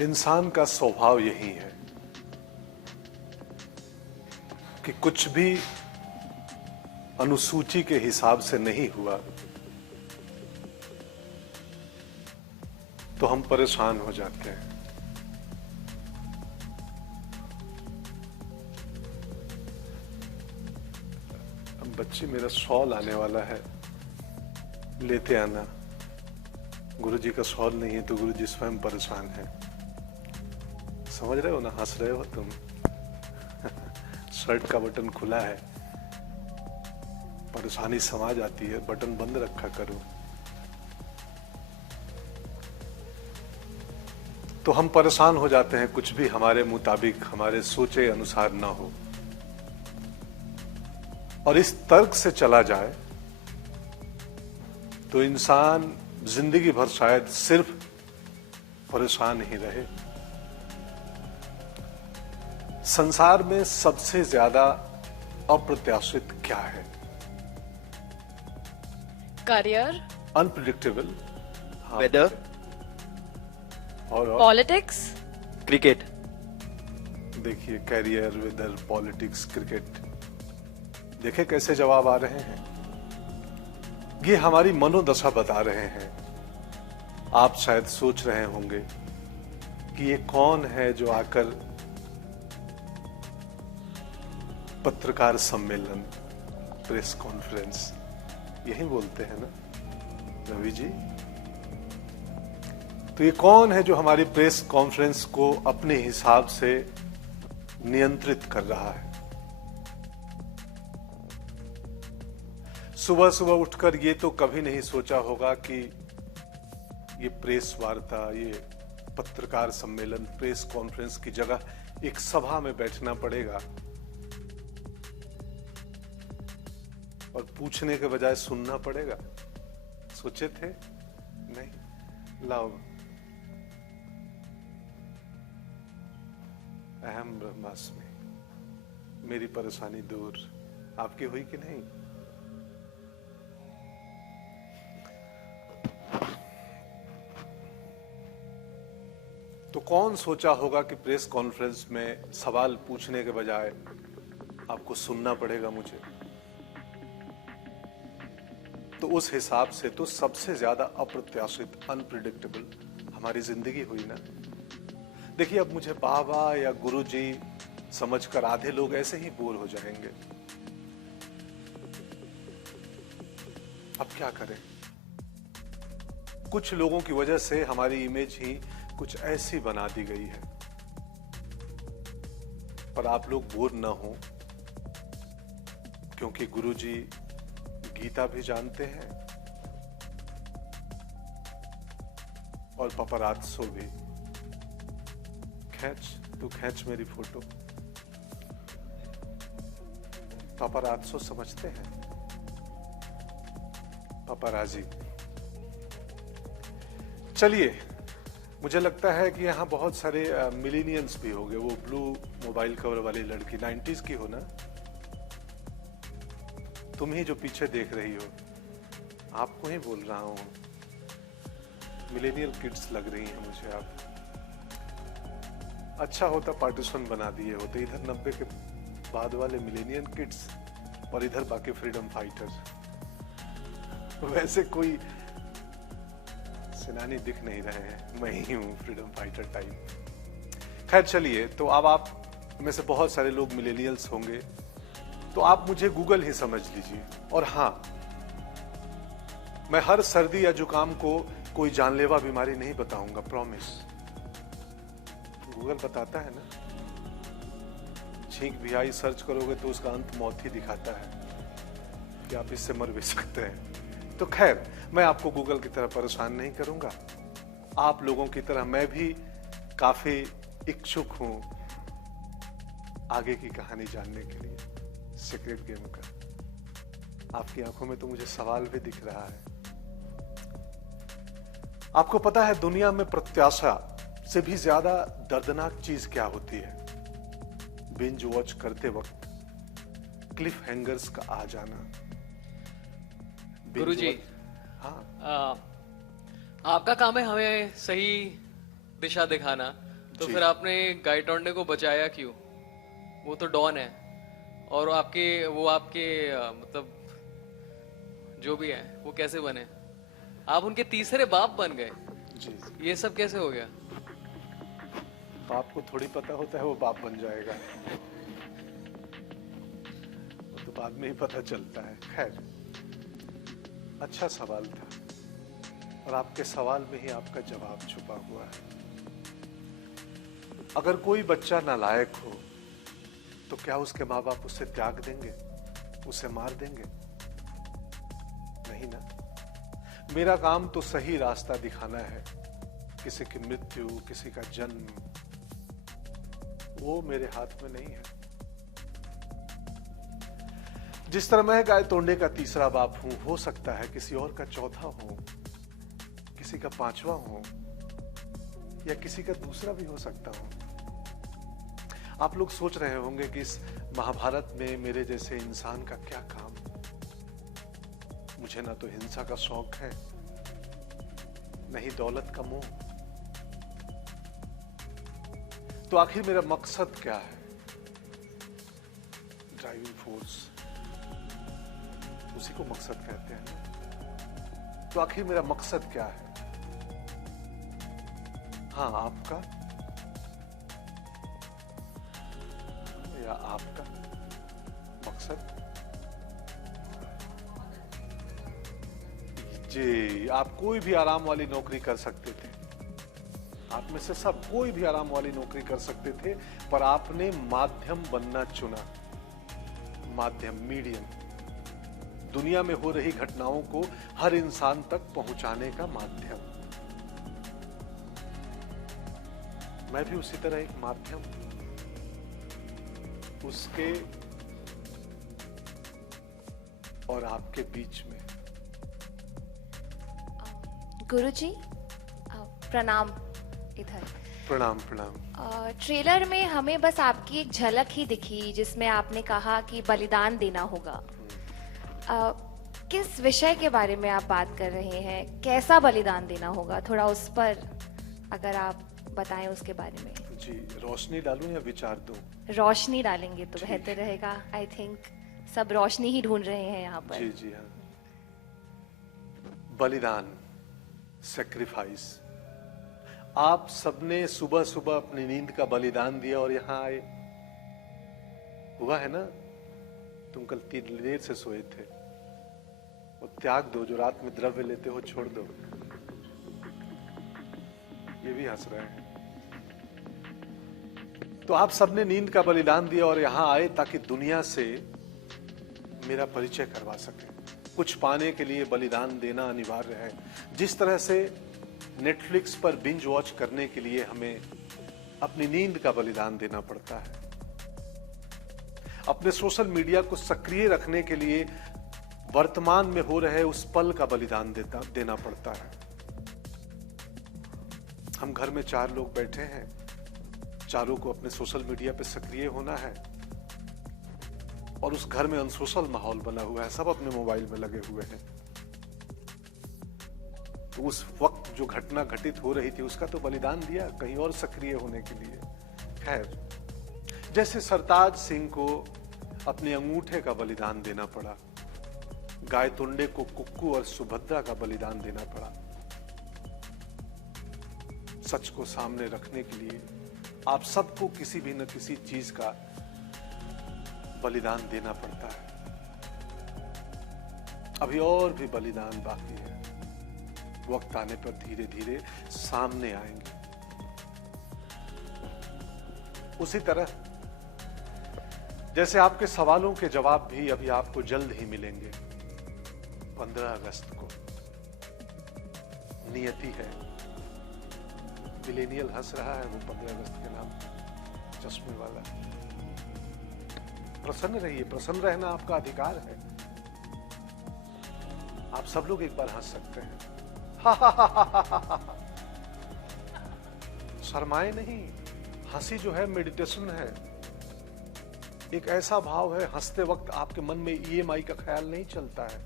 इंसान का स्वभाव यही है कि कुछ भी अनुसूची के हिसाब से नहीं हुआ तो हम परेशान हो जाते हैं। अब बच्ची, मेरा शॉल आने वाला है, लेते आना। गुरुजी का शॉल नहीं है तो गुरुजी स्वयं परेशान है। समझ रहे हो ना, हंस रहे हो तुम। शर्ट का बटन खुला है, परेशानी समा जाती है, बटन बंद रखा करो। तो हम परेशान हो जाते हैं कुछ भी हमारे मुताबिक, हमारे सोचे अनुसार ना हो, और इस तर्क से चला जाए तो इंसान जिंदगी भर शायद सिर्फ परेशान ही रहे। संसार में सबसे ज्यादा अप्रत्याशित क्या है? करियर, अनप्रिडिक्टेबल, वेदर, और पॉलिटिक्स, क्रिकेट। देखिए, कैरियर, वेदर, पॉलिटिक्स, क्रिकेट, देखे कैसे जवाब आ रहे हैं। ये हमारी मनोदशा बता रहे हैं। आप शायद सोच रहे होंगे कि ये कौन है जो आकर पत्रकार सम्मेलन, प्रेस कॉन्फ्रेंस, यही बोलते हैं ना रवि जी? तो ये कौन है जो हमारी प्रेस कॉन्फ्रेंस को अपने हिसाब से नियंत्रित कर रहा है? सुबह सुबह उठकर ये तो कभी नहीं सोचा होगा कि ये प्रेस वार्ता, ये पत्रकार सम्मेलन, प्रेस कॉन्फ्रेंस की जगह एक सभा में बैठना पड़ेगा और पूछने के बजाय सुनना पड़ेगा। सोचे थे? नहीं। लाओ, अहम ब्रह्मास्मि, मेरी परेशानी दूर, आपकी हुई कि नहीं? तो कौन सोचा होगा कि प्रेस कॉन्फ्रेंस में सवाल पूछने के बजाय आपको सुनना पड़ेगा मुझे? तो उस हिसाब से तो सबसे ज्यादा अप्रत्याशित, अनप्रिडिक्टेबल हमारी जिंदगी हुई ना। देखिए, अब मुझे बाबा या गुरुजी समझकर आधे लोग ऐसे ही बोर हो जाएंगे। अब क्या करें? कुछ लोगों की वजह से हमारी इमेज ही कुछ ऐसी बना दी गई है। पर आप लोग बोर ना हो, क्योंकि गुरुजी गीता भी जानते हैं और पपरात्सो भी। तू खींच मेरी फोटो। पपरात्सो समझते हैं? पपराजी। चलिए, मुझे लगता है कि यहाँ बहुत सारे मिलेनियल्स भी होंगे। वो ब्लू मोबाइल कवर वाली लड़की 90s की हो ना? तुम ही जो पीछे देख रही हो, आपको ही बोल रहा हूं। मिलेनियल किड्स लग रही हैं मुझे आप। अच्छा होता पार्टीशन बना दिए होते, इधर 90 के बाद वाले मिलेनियल किड्स और इधर बाकी फ्रीडम फाइटर्स। वैसे कोई सेनानी दिख नहीं रहे हैं, मैं ही हूं फ्रीडम फाइटर टाइप। खैर चलिए, तो अब आप में से बहुत सारे लोग मिलेनियल्स होंगे, तो आप मुझे गूगल ही समझ लीजिए। और हां, मैं हर सर्दी या जुकाम को कोई जानलेवा बीमारी नहीं बताऊंगा, प्रॉमिस। गूगल बताता है ना, छींक भी आई सर्च करोगे तो उसका अंत मौत ही दिखाता है कि आप इससे मर भी सकते हैं। तो खैर, मैं आपको गूगल की तरह परेशान नहीं करूंगा। आप लोगों की तरह मैं भी काफी इच्छुक हूं आगे की कहानी जानने के लिए, सीक्रेट गेम का। आपकी आंखों में तो मुझे सवाल भी दिख रहा है। आपको पता है दुनिया में प्रत्याशा से भी ज्यादा दर्दनाक चीज क्या होती है? बिंज वॉच करते वक्त क्लिफ हैंगर्स का आ जाना। गुरुजी, हाँ, आपका काम है हमें सही दिशा दिखाना, तो जी। फिर आपने गाय टोंडे को बचाया क्यों? वो तो डॉन है, और आपके मतलब जो भी है वो कैसे बने? आप उनके तीसरे बाप बन गए। जी। ये सब कैसे हो गया? बाप को थोड़ी पता होता है वो बाप बन जाएगा, वो तो बाद में ही पता चलता है। खैर, अच्छा सवाल था, और आपके सवाल में ही आपका जवाब छुपा हुआ है। अगर कोई बच्चा नालायक हो तो क्या उसके माँ बाप उसे त्याग देंगे, उसे मार देंगे? नहीं ना। मेरा काम तो सही रास्ता दिखाना है। किसी की मृत्यु, किसी का जन्म, वो मेरे हाथ में नहीं है। जिस तरह मैं गाय तोड़ने का तीसरा बाप हूं, हो सकता है किसी और का चौथा हो, किसी का पांचवा हो, या किसी का दूसरा भी हो सकता हो। आप लोग सोच रहे होंगे कि इस महाभारत में मेरे जैसे इंसान का क्या काम। मुझे ना तो हिंसा का शौक है, नहीं दौलत का मोह। तो आखिर मेरा मकसद क्या है? ड्राइविंग फोर्स, उसी को मकसद कहते हैं। तो आखिर मेरा मकसद क्या है? हाँ, आपका या आपका मकसद? जी, आप कोई भी आराम वाली नौकरी कर सकते थे। आप में से सब कोई भी आराम वाली नौकरी कर सकते थे, पर आपने माध्यम बनना चुना। माध्यम, मीडियम, दुनिया में हो रही घटनाओं को हर इंसान तक पहुंचाने का माध्यम। मैं भी उसी तरह एक माध्यम हूं, उसके और आपके बीच में। गुरुजी, प्रणाम। इधर प्रणाम प्रणाम। ट्रेलर में हमें बस आपकी एक झलक ही दिखी, जिसमें आपने कहा कि बलिदान देना होगा। किस विषय के बारे में आप बात कर रहे हैं? कैसा बलिदान देना होगा? थोड़ा उस पर अगर आप बताएं उसके बारे में। जी, रोशनी डालूं या विचार दूं? रोशनी डालेंगे तो बेहतर रहेगा। आई थिंक सब रोशनी ही ढूंढ रहे हैं यहाँ पर। जी जी हाँ। बलिदान, सेक्रीफाइस। आप सबने सुबह सुबह अपनी नींद का बलिदान दिया और यहां आए। हुआ है ना? तुम कल देर से सोए थे। वो त्याग दो, जो रात में द्रव्य लेते हो छोड़ दो। ये भी हंस रहे हैं। तो आप सबने नींद का बलिदान दिया और यहां आए ताकि दुनिया से मेरा परिचय करवा सके। कुछ पाने के लिए बलिदान देना अनिवार्य है। जिस तरह से नेटफ्लिक्स पर बिंज वॉच करने के लिए हमें अपनी नींद का बलिदान देना पड़ता है, अपने सोशल मीडिया को सक्रिय रखने के लिए वर्तमान में हो रहे उस पल का बलिदान देना पड़ता है। हम घर में 4 लोग बैठे हैं, चारों को अपने सोशल मीडिया पे सक्रिय होना है, और उस घर में अनसोशल माहौल बना हुआ है, सब अपने मोबाइल में लगे हुए हैं। तो उस वक्त जो घटना घटित हो रही थी उसका तो बलिदान दिया कहीं और सक्रिय होने के लिए। खैर, जैसे सरताज सिंह को अपने अंगूठे का बलिदान देना पड़ा, गाय तुंडे को कुक्कू और सुभद्रा का बलिदान देना पड़ा। सच को सामने रखने के लिए आप सबको किसी भी न किसी चीज का बलिदान देना पड़ता है। अभी और भी बलिदान बाकी है, वक्त आने पर धीरे धीरे सामने आएंगे। उसी तरह जैसे आपके सवालों के जवाब भी अभी आपको जल्द ही मिलेंगे। 15 अगस्त को नियति है। मिलेनियल हंस रहा है, वो 15 अगस्त के नाम, चश्मे वाला। प्रसन्न रहिए, प्रसन्न रहना आपका अधिकार है। आप सब लोग एक बार हंस सकते हैं। शर्माए नहीं। हंसी जो है मेडिटेशन है। एक ऐसा भाव है, हंसते वक्त आपके मन में EMI का ख्याल नहीं चलता है।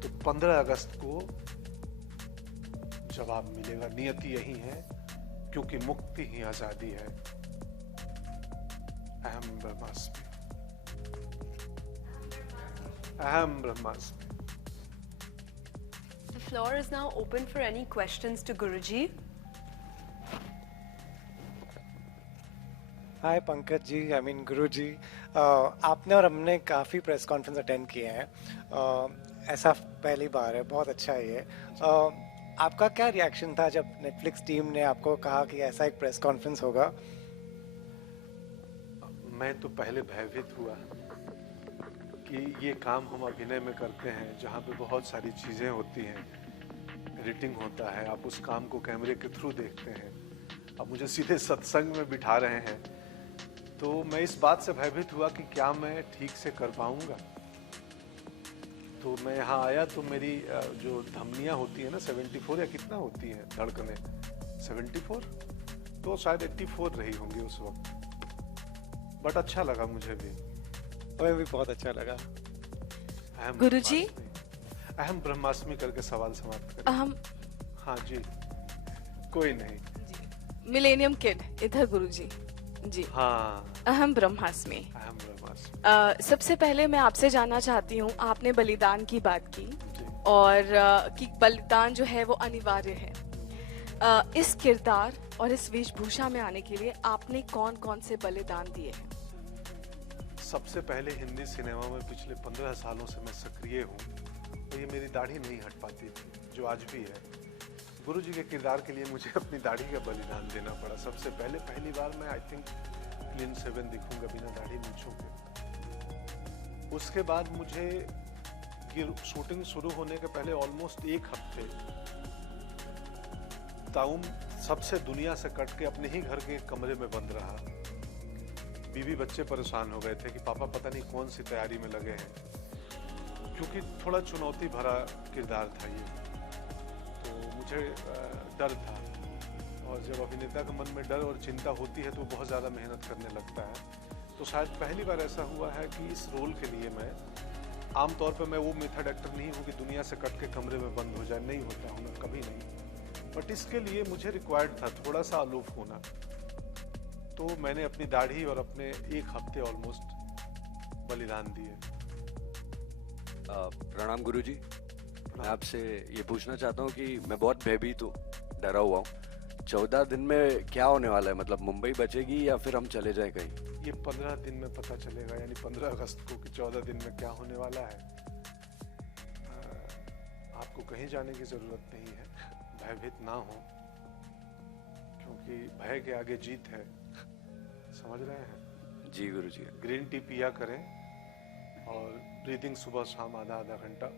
तो 15 अगस्त को जवाब मिलेगा। नियति यही है, क्योंकि मुक्ति ही आजादी है। अहम ब्रह्मास्मि, अहम ब्रह्मास्मि। The floor is now open for any questions to Guruji. Hi Pankaj ji, I mean Guru ji, आपने और हमने काफ़ी प्रेस कॉन्फ्रेंस अटेंड किए हैं। ऐसा पहली बार है, बहुत अच्छा है ये। आपका क्या रिएक्शन था जब नेटफ्लिक्स टीम ने आपको कहा कि ऐसा एक प्रेस कॉन्फ्रेंस होगा? मैं तो पहले भयभीत हुआ कि ये काम हम अभिनय में करते हैं, जहाँ पे बहुत सारी चीज़ें होती हैं, एडिटिंग होता है, आप उस काम को कैमरे के थ्रू देखते हैं। अब मुझे सीधे सत्संग में बिठा रहे हैं, तो मैं इस बात से भयभीत हुआ कि क्या मैं ठीक से कर पाऊंगा। तो मैं यहाँ आया तो मेरी जो धमनियाँ होती है ना 74 या कितना होती हैं धड़कनें, 74 तो शायद 84 रही होंगी उस वक्त। बट अच्छा लगा मुझे भी। हमें भी बहुत अच्छा लगा। अहम गुरुजी? ब्रह्मास्मि। अहम ब्रह्मास्मि करके सवाल समाप्त करें। हम हाँ जी, कोई नहीं। मिलेनियम किड इधर गुरुजी जी। हाँ, अहम ब्रह्मास्मि। अहम ब्रह्मास्मि। सबसे पहले मैं आपसे जानना चाहती हूँ, आपने बलिदान की बात की जी। और कि बलिदान जो है वो अनिवार्य है। इस किरदार और इस वेशभूषा में आने के लिए आपने कौन कौन से बलिदान दिए हैं? सबसे पहले हिंदी सिनेमा में पिछले 15 सालों से मैं सक्रिय हूँ, तो ये मेरी दाढ़ी नहीं हट पाती थी, जो आज भी है। गुरु जी के किरदार के लिए मुझे अपनी दाढ़ी का बलिदान देना पड़ा। सबसे पहले पहली बार मैं आई थिंक क्लीन सेवन दिखूंगा बिना दाढ़ी मूंछों के। उसके बाद मुझे ये शूटिंग शुरू होने के पहले ऑलमोस्ट 1 हफ्ते ताउम सबसे दुनिया से कट के अपने ही घर के कमरे में बंद रहा। बीवी बच्चे परेशान हो गए थे कि पापा पता नहीं कौन सी तैयारी में लगे हैं, क्योंकि थोड़ा चुनौती भरा किरदार था ये, तो मुझे डर था। और जब अभिनेता के मन में डर और चिंता होती है तो बहुत ज़्यादा मेहनत करने लगता है। तो शायद पहली बार ऐसा हुआ है कि इस रोल के लिए मैं आमतौर पर मैं वो मेथड एक्टर नहीं हूँ कि दुनिया से कट के कमरे में बंद हो जाए, नहीं होता हूँ मैं, कभी नहीं। बट इसके लिए मुझे रिक्वायर्ड था थोड़ा सा अलूफ होना, तो मैंने अपनी दाढ़ी और अपने 1 हफ्ते ऑलमोस्ट बलिदान दिए। प्रणाम गुरुजी। मैं आपसे ये पूछना चाहता हूँ कि मैं बहुत भयभीत हूँ, डरा हुआ हूँ। 14 दिन में क्या होने वाला है? मतलब मुंबई बचेगी या फिर हम चले जाएं कहीं? ये 15 दिन में पता चलेगा, यानी 15 अगस्त को, कि 14 दिन में क्या होने वाला है। आपको कहीं जाने की जरूरत नहीं है, भयभीत ना हो, क्योंकि भय के आगे जीत है। समझ रहे हैं? जी गुरुजी। ग्रीन टी पिया करें और ब्रीदिंग सुबह शाम आधा घंटा,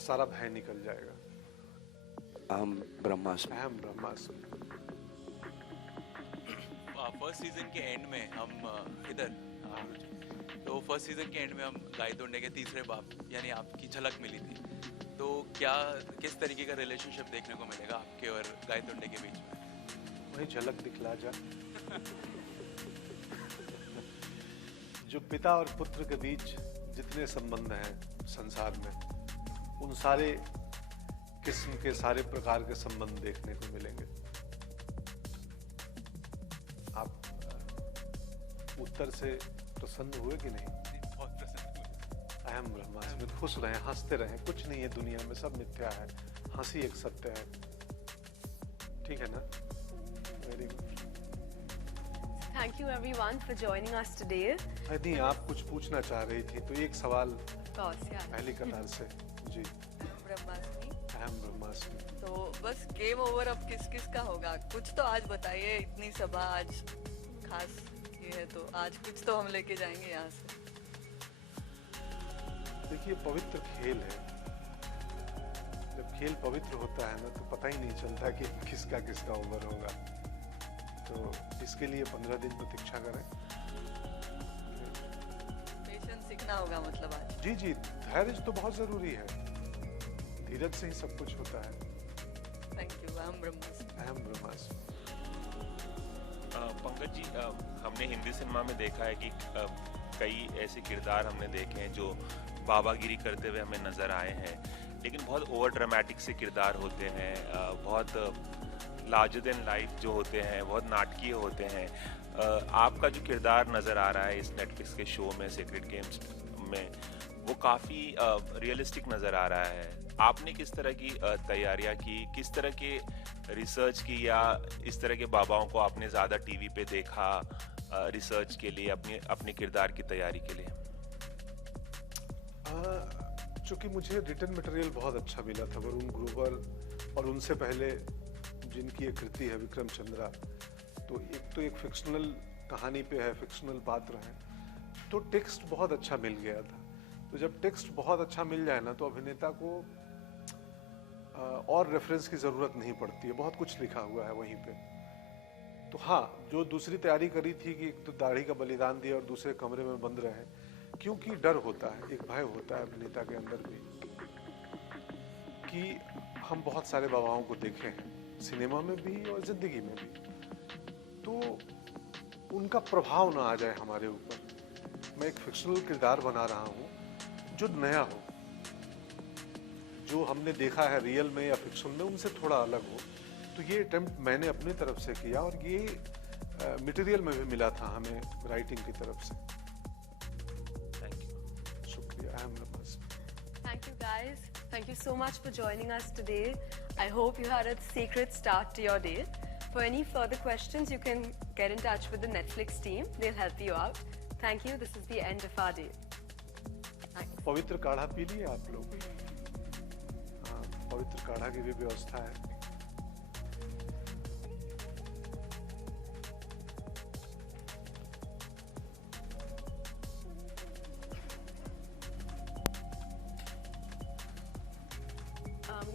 सारा भय निकल जाएगा। अहम ब्रह्मास्मि। अहम ब्रह्मास्मि। फर्स्ट सीजन के एंड में हम इधर, तो फर्स्ट सीजन के एंड में हम गायतोंडे के तीसरे बाप यानी आपकी झलक मिली थी। तो क्या किस तरीके का रिलेशनशिप देखने को मिलेगा आपके और गायतोंडे के बीच में? वही झलक दिखला जा। जो पिता और पुत्र के बीच जितने संबंध हैं संसार में, उन सारे किस्म के, सारे प्रकार के संबंध देखने को मिलेंगे। आप उत्तर से प्रसन्न हुए कि नहीं? बहुत प्रसन्न हुए। अहम ब्रह्मास्मि। खुश रहें, हंसते रहें, कुछ नहीं है दुनिया में, सब मिथ्या है, हंसी एक सत्य है। ठीक है ना? Very good. Thank you everyone for joining us today. यदि आप कुछ पूछना चाह रही थी तो एक सवाल Of course, yeah. पहली कतार से। जी। ब्रह्मास्मि। अहम ब्रह्मास्मि। तो बस गेम ओवर अब किस किस का होगा? कुछ तो आज बताइए, इतनी सभा आज खास ये है तो आज कुछ तो हम लेके जाएंगे यहाँ से। देखिए, पवित्र खेल है। जब खेल पवित्र होता है ना तो पता ही नहीं चलता कि किसका किसका ओवर होगा। तो इसके लिए 15 दिन प्रतीक्षा करें। पेशेंस सीखना होगा मतलब आज। जी जी, धैर्य तो बहुत जरूरी है, धीरज से ही सब कुछ होता है। Thank you. अहम ब्रह्मास्मि। अहम ब्रह्मास्मि। पंकज जी, हमने हिंदी सिनेमा में देखा है कि कई ऐसे किरदार हमने देखे हैं जो बाबागिरी करते हुए हमें नजर आए हैं। लेकिन बहुत ओवर ड्रामेटिक से किरदार होते हैं, बहुत लार्जर देन लाइफ जो होते हैं, बहुत नाटकीय होते हैं। आपका जो किरदार नज़र आ रहा है इस नेटफ्लिक्स के शो में सीक्रेट गेम्स में, वो काफ़ी रियलिस्टिक नज़र आ रहा है। आपने किस तरह की तैयारियां की, किस तरह के रिसर्च की, या इस तरह के बाबाओं को आपने ज़्यादा टीवी पे देखा रिसर्च के लिए, अपने किरदार की तैयारी के लिए? चूँकि मुझे रिटन मटेरियल बहुत अच्छा मिला था वरुण ग्रोवर, और उनसे पहले जिनकी एक कृति है विक्रम चंद्रा, तो एक फिक्शनल कहानी पे है, फिक्शनल पात्र है, तो टेक्स्ट बहुत अच्छा मिल गया था। तो जब टेक्स्ट बहुत अच्छा मिल जाए ना, तो अभिनेता को और रेफरेंस की ज़रूरत नहीं पड़ती है, बहुत कुछ लिखा हुआ है वहीं पे। तो हाँ, जो दूसरी तैयारी करी थी कि एक तो दाढ़ी का बलिदान दिया और दूसरे कमरे में बंद रहे, क्योंकि डर होता है, एक भय होता है अभिनेता के अंदर भी कि हम बहुत सारे बाबाओं को देखे हैं, सिनेमा में भी और जिंदगी में भी, तो उनका प्रभाव ना आ जाए हमारे ऊपर। मैं एक फिक्शनल किरदार बना रहा हूँ जो नया हो, जो हमने देखा है रियल में या फिक्शन में उनसे थोड़ा अलग हो। तो ये अटेम्प्ट मैंने अपनी तरफ से किया, और ये मटेरियल में भी मिला था हमें राइटिंग की तरफ से। Thank you guys. Thank you so much for joining us today. I hope you had a secret start to your day. For any further questions, you can get in touch with the Netflix team. They'll help you out. Thank you. This is the end of our day. Thanks. पवित्र काढ़ा P लिए आप लोग? हाँ, पवित्र काढ़ा की भी व्यवस्था है।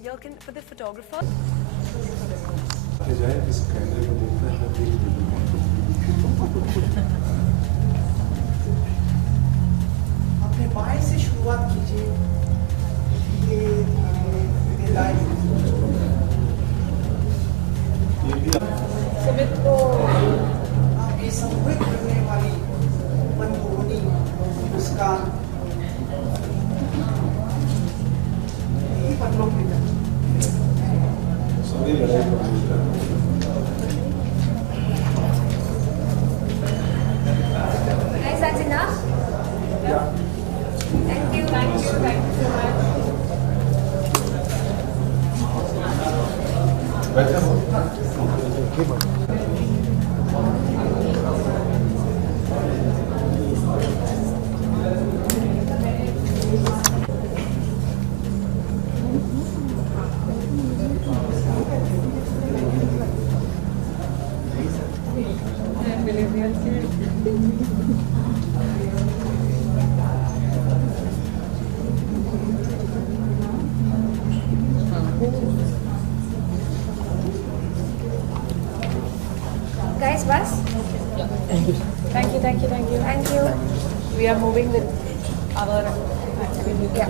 You can, for the photographer. अपने बाएं से शुरुआत कीजिए। सुमित को आपकी समृद्ध करने वाली मनमोहनी मुस्कान यही पत्रों में Guys, that's enough? Yeah. Thank you. Thank you. Thank you so much. Guys, bus? Thank you. Thank you, thank you, thank you. Thank you. We are moving with our activity. Yeah.